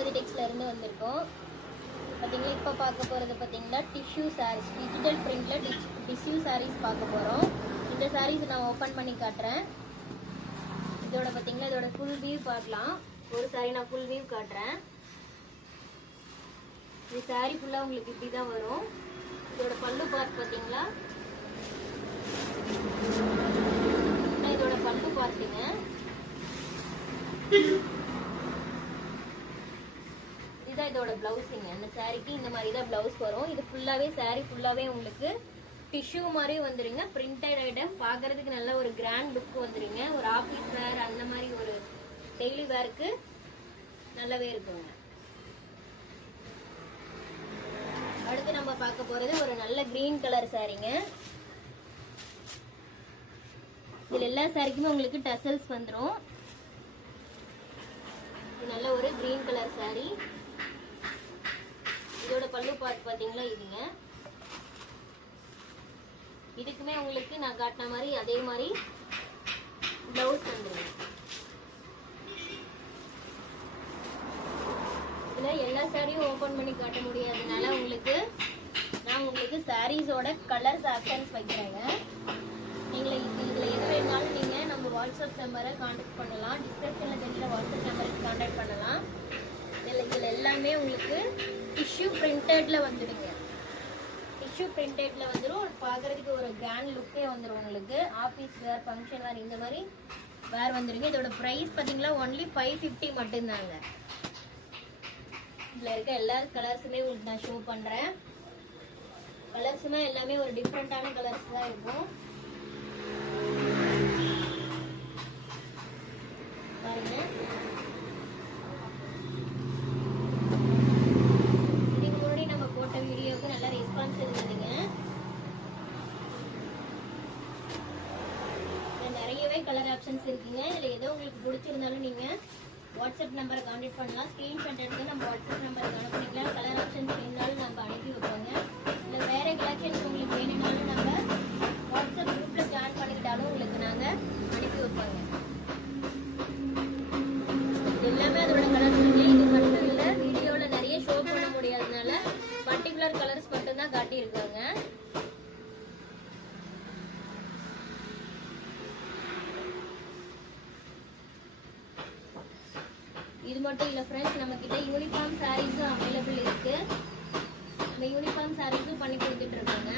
கணபதி டெக்ஸ்ல இருந்து வந்திருக்கோம். பார்த்தீங்கன்னா இப்போ பார்க்க போகிறது பார்த்தீங்கன்னா டிஷ்யூ சாரீஸ், டிஜிட்டல் பிரிண்ட்ல டிஷ்யூ சாரீஸ் பார்க்க போகிறோம். இந்த சாரீஸ் நான் ஓப்பன் பண்ணி காட்டுறேன். இதோட பார்த்தீங்கன்னா இதோட ஃபுல் வியூ பார்க்கலாம். ஒரு சாரீ நான் ஃபுல் வியூ காட்டுறேன். இந்த சாரீ ஃபுல்லாக உங்களுக்கு இப்படி தான் வரும். இதோட பல்லு பார்ட் பார்த்தீங்களா, இதோட பல்லு பார்த்துங்க. இதுதான் இதோட பிளவுஸுங்க. இந்த சாரீக்கு இந்த மாதிரி தான் பிளவுஸ் வரும். இது ஃபுல்லாவே சாரீ ஃபுல்லாவே உங்களுக்கு டிஷ்யூ மாதிரி வந்துருங்க. பிரிண்டட் ஐட்டம் பார்க்கறதுக்கு நல்ல ஒரு கிராண்ட் லுக் வந்துருங்க. ஒரு ஆஃபீஸ் வேர் அந்த மாதிரி ஒரு டெய்லி வேருக்கு நல்லாவே இருக்குங்க. அடுத்து நம்ம பார்க்க போறது ஒரு நல்ல கிரீன் கலர் சாரீங்க. இதுல எல்லா சாரிக்குமே உங்களுக்கு டசல்ஸ் வந்துடும். இது நல்ல ஒரு கிரீன் கலர் சாரி. இதோட பல்லு பார்ட் பாத்தீங்களா இதுங்க. இதுக்குமே உங்களுக்கு நான் காட்டின மாதிரி அதே மாதிரி பிளவுஸ் வந்துடும். இதுல எல்லா சாரியும் ஓபன் பண்ணி காட்ட முடியாதனால நான் உங்களுக்கு சாரீஸோட கலர்ஸ் ஆப்ஷன்ஸ் வைக்கிறேங்க. இதுல எது வேணாலும் நீங்க நம்ம வாட்ஸ்அப் நம்பரை கான்டாக்ட் பண்ணலாம். டிஸ்கிரிப்ஷன்ல தெரியல வாட்ஸ்அப் நம்பருக்கு கான்டாக்ட் பண்ணலாம். இதுல எல்லாமே உங்களுக்கு டிஷ்யூ பிரிண்டட்ல வந்துடுங்க. டிஷ்யூ பிரிண்டட்ல வந்துடும். பார்க்கறதுக்கு ஒரு கிராண்ட் லுக்கே வந்துடும். உங்களுக்கு ஆஃபீஸ் வேர், ஃபங்க்ஷன் வேர் இந்த மாதிரி வேர் வந்துடுங்க. இதோட ப்ரைஸ் பார்த்தீங்களா ஒன்லி 550 மட்டும்தாங்க. இதில் இருக்க எல்லா கலர்ஸுமே உங்களுக்கு நான் ஷோ பண்ணுறேன். கலர்ஸுமே எல்லாமே ஒரு டிஃப்ரெண்ட்டான கலர்ஸ் தான் இருக்கும். பாருங்க, இதுக்கு முன்னாடி நம்ம போட்ட வீடியோவுக்கு நல்ல ரெஸ்பான்ஸ் இருந்ததுங்க. நிறையவே கலர் ஆப்ஷன்ஸ் இருக்குங்க. இதில் எதோ உங்களுக்கு பிடிச்சிருந்தாலும் நீங்கள் வாட்ஸ்அப் நம்பரை கான்டாக்ட் பண்ணலாம். ஸ்க்ரீன்ஷாட் எடுத்து நம்ம வாட்ஸ்அப் நம்பருக்கு அனுப்பிக்கலாம். கலர் ஆப்ஷன்ஸ் வேணுனாலும் நம்ம அனுப்பி வைப்போங்க. இல்லை வேறு கலெக்ஷன்ஸ் உங்களுக்கு வேணும்னாலும் நம்ம வாட்ஸ்அப் குரூப்பில் ஜாயின் பண்ணிக்கிட்டாலும் உங்களுக்கு நாங்கள் அனுப்பி வைப்போங்க. எல்லாமே அதோட கலர்ஸ் இருக்கு. இது மட்டும் இல்லை, வீடியோவில் நிறைய ஷோ பண்ண முடியாதனால பர்டிகுலர் கலர்ஸ் மட்டும்தான் காட்டியிருக்காங்க. இது மட்டும் இல்லை ஃப்ரெண்ட்ஸ், நம்ம கிட்ட யூனிஃபார்ம் சாரீஸும் அவைலபிள் இருக்கு. நம்ம யூனிஃபார்ம் சாரீஸும் பண்ணி கொடுத்துட்டு இருக்கோங்க.